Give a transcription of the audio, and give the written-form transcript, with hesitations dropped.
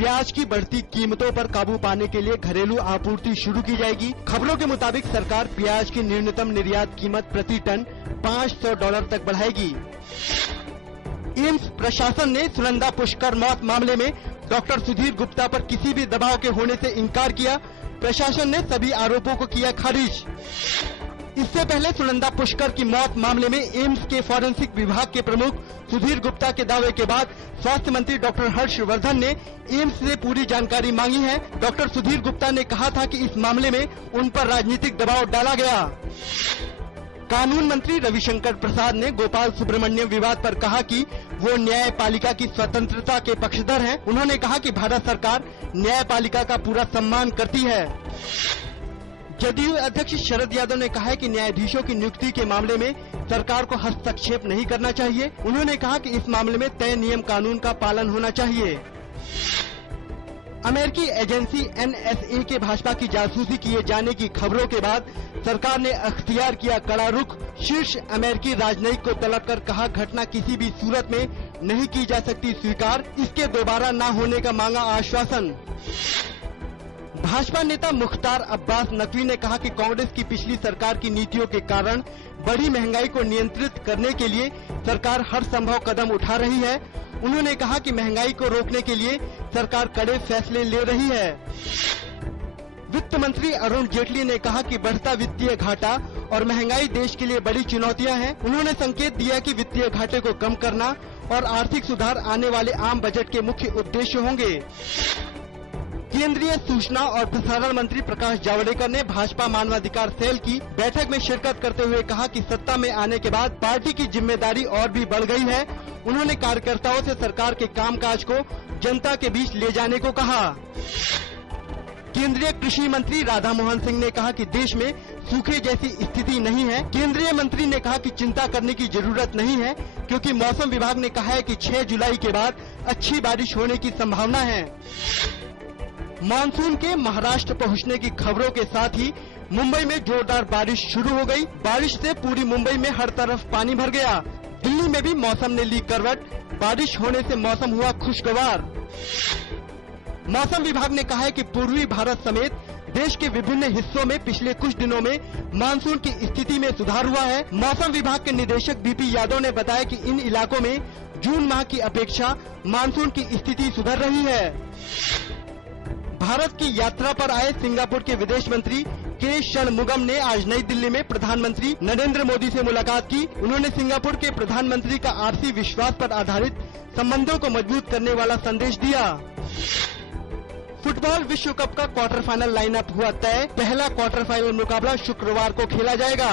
प्याज की बढ़ती कीमतों पर काबू पाने के लिए घरेलू आपूर्ति शुरू की जाएगी। खबरों के मुताबिक सरकार प्याज की न्यूनतम निर्यात कीमत प्रति टन $500 तक बढ़ाएगी। एम्स प्रशासन ने सुनंदा पुष्कर मौत मामले में डॉक्टर सुधीर गुप्ता पर किसी भी दबाव के होने से इनकार किया। प्रशासन ने सभी आरोपों को किया खारिज। इससे पहले सुनंदा पुष्कर की मौत मामले में एम्स के फॉरेंसिक विभाग के प्रमुख सुधीर गुप्ता के दावे के बाद स्वास्थ्य मंत्री डॉक्टर हर्षवर्धन ने एम्स से पूरी जानकारी मांगी है। डॉक्टर सुधीर गुप्ता ने कहा था कि इस मामले में उन पर राजनीतिक दबाव डाला गया। कानून मंत्री रविशंकर प्रसाद ने गोपाल सुब्रमण्यम विवाद पर कहा कि वो न्यायपालिका की स्वतंत्रता के पक्षधर हैं। उन्होंने कहा कि भारत सरकार न्यायपालिका का पूरा सम्मान करती है। जदयू अध्यक्ष शरद यादव ने कहा है कि न्यायाधीशों की नियुक्ति के मामले में सरकार को हस्तक्षेप नहीं करना चाहिए। उन्होंने कहा कि इस मामले में तय नियम कानून का पालन होना चाहिए। अमेरिकी एजेंसी NSA के भाजपा की जासूसी किए जाने की खबरों के बाद सरकार ने अख्तियार किया कड़ा रुख। शीर्ष अमेरिकी राजनयिक को तलब कर कहा, घटना किसी भी सूरत में नहीं की जा सकती स्वीकार, इसके दोबारा न होने का मांगा आश्वासन। भाजपा नेता मुख्तार अब्बास नकवी ने कहा कि कांग्रेस की पिछली सरकार की नीतियों के कारण बढ़ी महंगाई को नियंत्रित करने के लिए सरकार हर संभव कदम उठा रही है। उन्होंने कहा कि महंगाई को रोकने के लिए सरकार कड़े फैसले ले रही है। वित्त मंत्री अरुण जेटली ने कहा कि बढ़ता वित्तीय घाटा और महंगाई देश के लिए बड़ी चुनौतियां हैं। उन्होंने संकेत दिया कि वित्तीय घाटे को कम करना और आर्थिक सुधार आने वाले आम बजट के मुख्य उद्देश्य होंगे। केंद्रीय सूचना और प्रसारण मंत्री प्रकाश जावड़ेकर ने भाजपा मानवाधिकार सेल की बैठक में शिरकत करते हुए कहा कि सत्ता में आने के बाद पार्टी की जिम्मेदारी और भी बढ़ गई है। उन्होंने कार्यकर्ताओं से सरकार के कामकाज को जनता के बीच ले जाने को कहा। केंद्रीय कृषि मंत्री राधा मोहन सिंह ने कहा कि देश में सूखे जैसी स्थिति नहीं है। केंद्रीय मंत्री ने कहा कि चिंता करने की जरूरत नहीं है, क्योंकि मौसम विभाग ने कहा है कि 6 जुलाई के बाद अच्छी बारिश होने की संभावना है। मानसून के महाराष्ट्र पहुंचने की खबरों के साथ ही मुंबई में जोरदार बारिश शुरू हो गई। बारिश से पूरी मुंबई में हर तरफ पानी भर गया। दिल्ली में भी मौसम ने ली करवट। बारिश होने से मौसम हुआ खुशगवार। मौसम विभाग ने कहा है कि पूर्वी भारत समेत देश के विभिन्न हिस्सों में पिछले कुछ दिनों में मानसून की स्थिति में सुधार हुआ है। मौसम विभाग के निदेशक BP यादव ने बताया कि इन इलाकों में जून माह की अपेक्षा मानसून की स्थिति सुधर रही है। भारत की यात्रा पर आए सिंगापुर के विदेश मंत्री के षणमुगम ने आज नई दिल्ली में प्रधानमंत्री नरेंद्र मोदी से मुलाकात की। उन्होंने सिंगापुर के प्रधानमंत्री का आपसी विश्वास पर आधारित संबंधों को मजबूत करने वाला संदेश दिया। फुटबॉल विश्व कप का क्वार्टर फाइनल लाइनअप हुआ तय। पहला क्वार्टर फाइनल मुकाबला शुक्रवार को खेला जाएगा।